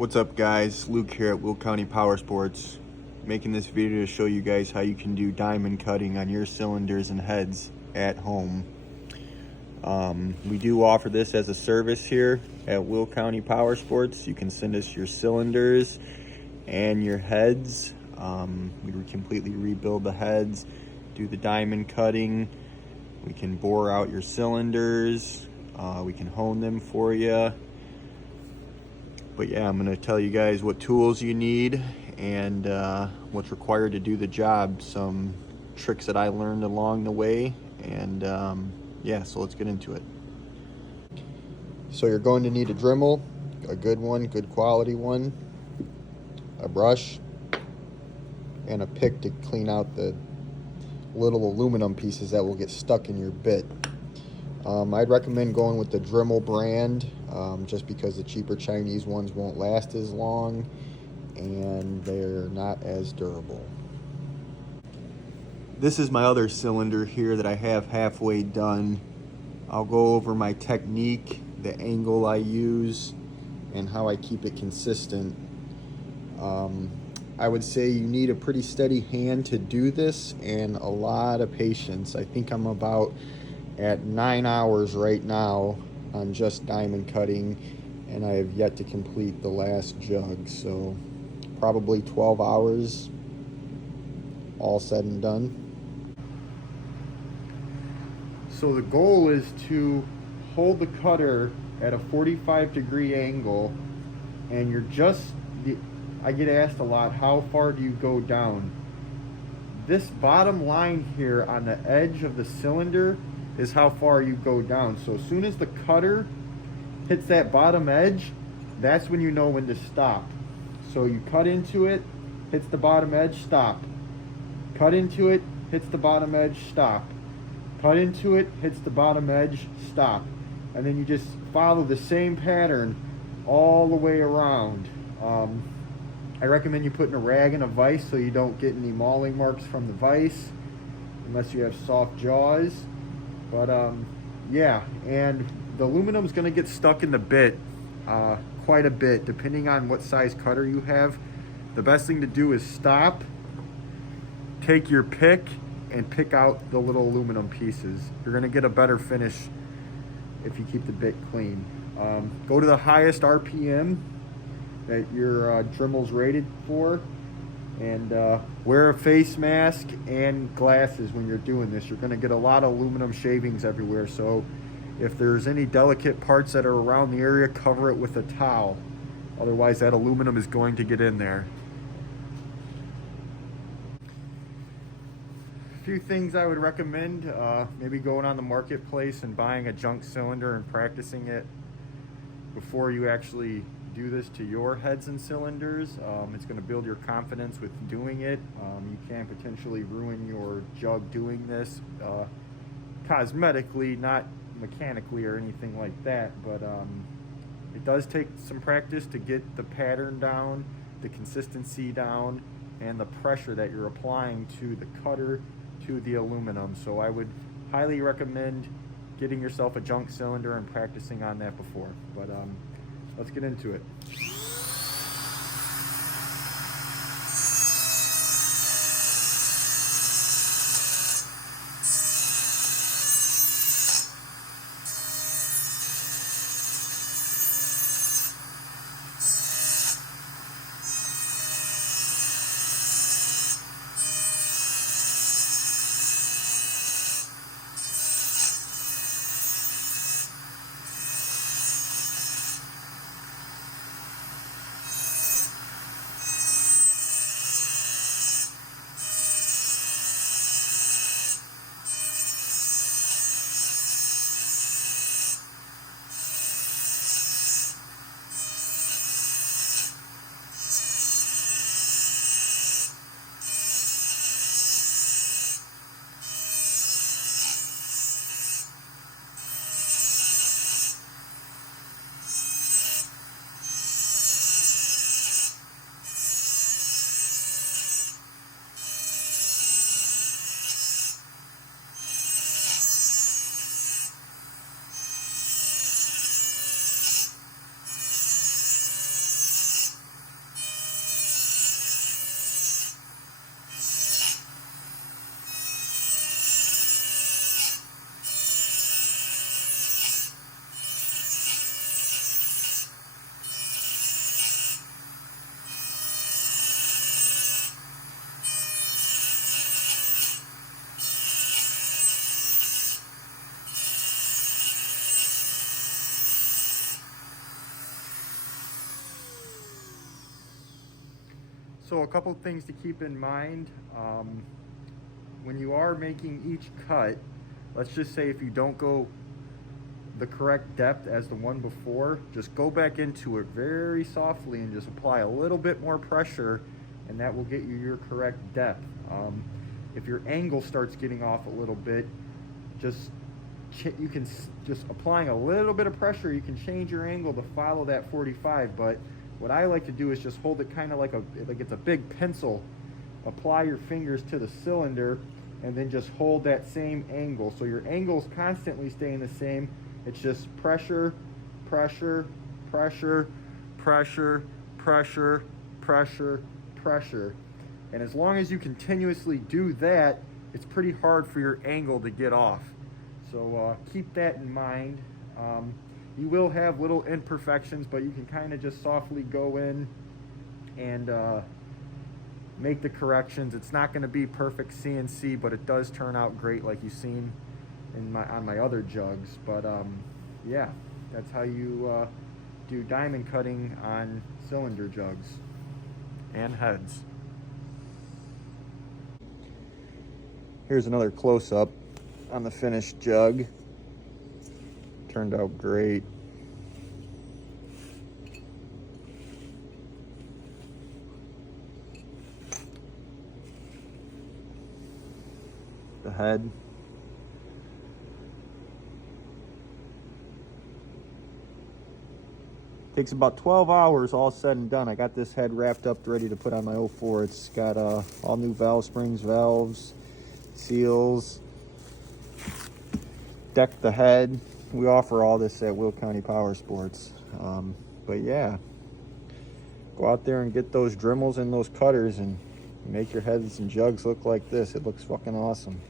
What's up guys, Luke here at Will County Power Sports, making this video to show you guys how you can do diamond cutting on your cylinders and heads at home. We do offer this as a service here at Will County Power Sports. You can send us your cylinders and your heads. We would completely rebuild the heads, do the diamond cutting. We can bore out your cylinders. We can hone them for you. But yeah, I'm gonna tell you guys what tools you need and what's required to do the job. Some tricks that I learned along the way, and yeah, so let's get into it. So you're going to need a Dremel, a good one, good quality one, a brush, and a pick to clean out the little aluminum pieces that will get stuck in your bit. I'd recommend going with the Dremel brand, just because the cheaper Chinese ones won't last as long and they're not as durable. This is my other cylinder here that I have halfway done. I'll go over my technique, the angle I use, and how I keep it consistent. I would say you need a pretty steady hand to do this and a lot of patience. I think I'm about at 9 hours right now on just diamond cutting, and I have yet to complete the last jug, so probably 12 hours all said and done. So the goal is to hold the cutter at a 45-degree angle, and I get asked a lot, how far do you go down? This bottom line here on the edge of the cylinder is how far you go down. So as soon as the cutter hits that bottom edge, that's when you know when to stop. So you cut into it, hits the bottom edge, stop. Cut into it, hits the bottom edge, stop. Cut into it, hits the bottom edge, stop. And then you just follow the same pattern all the way around. I recommend you putting a rag in a vise so you don't get any mauling marks from the vise, unless you have soft jaws. But yeah, and the aluminum's gonna get stuck in the bit quite a bit, depending on what size cutter you have. The best thing to do is stop, take your pick, and pick out the little aluminum pieces. You're gonna get a better finish if you keep the bit clean. Go to the highest RPM that your Dremel's rated for, and wear a face mask and glasses when you're doing this. You're going to get a lot of aluminum shavings everywhere, so if there's any delicate parts that are around the area, cover it with a towel. Otherwise that aluminum is going to get in there. A few things I would recommend, maybe going on the marketplace and buying a junk cylinder and practicing it before you actually do this to your heads and cylinders. It's going to build your confidence with doing it. You can potentially ruin your jug doing this cosmetically, not mechanically or anything like that, but it does take some practice to get the pattern down, the consistency down, and the pressure that you're applying to the cutter to the aluminum. So I would highly recommend getting yourself a junk cylinder and practicing on that before. But let's get into it. So a couple things to keep in mind. When you are making each cut, let's just say if you don't go the correct depth as the one before, just go back into it very softly and just apply a little bit more pressure, and that will get you your correct depth. If your angle starts getting off a little bit, you can just applying a little bit of pressure, you can change your angle to follow that 45. But what I like to do is just hold it kind of like it's a big pencil. Apply your fingers to the cylinder and then just hold that same angle, so your angle's constantly staying the same. It's just pressure, pressure, pressure, pressure, pressure, pressure, pressure. And as long as you continuously do that, it's pretty hard for your angle to get off. So keep that in mind. You will have little imperfections, but you can kind of just softly go in and make the corrections. It's not going to be perfect CNC, but it does turn out great like you've seen on my other jugs. But yeah, that's how you do diamond cutting on cylinder jugs and heads. Here's another close-up on the finished jug. Turned out great. The head. Takes about 12 hours all said and done. I got this head wrapped up ready to put on my 04. It's got all new valve springs, valves, seals, deck the head. We offer all this at Will County Power Sports. But yeah, go out there and get those Dremels and those cutters and make your heads and jugs look like this. It looks fucking awesome.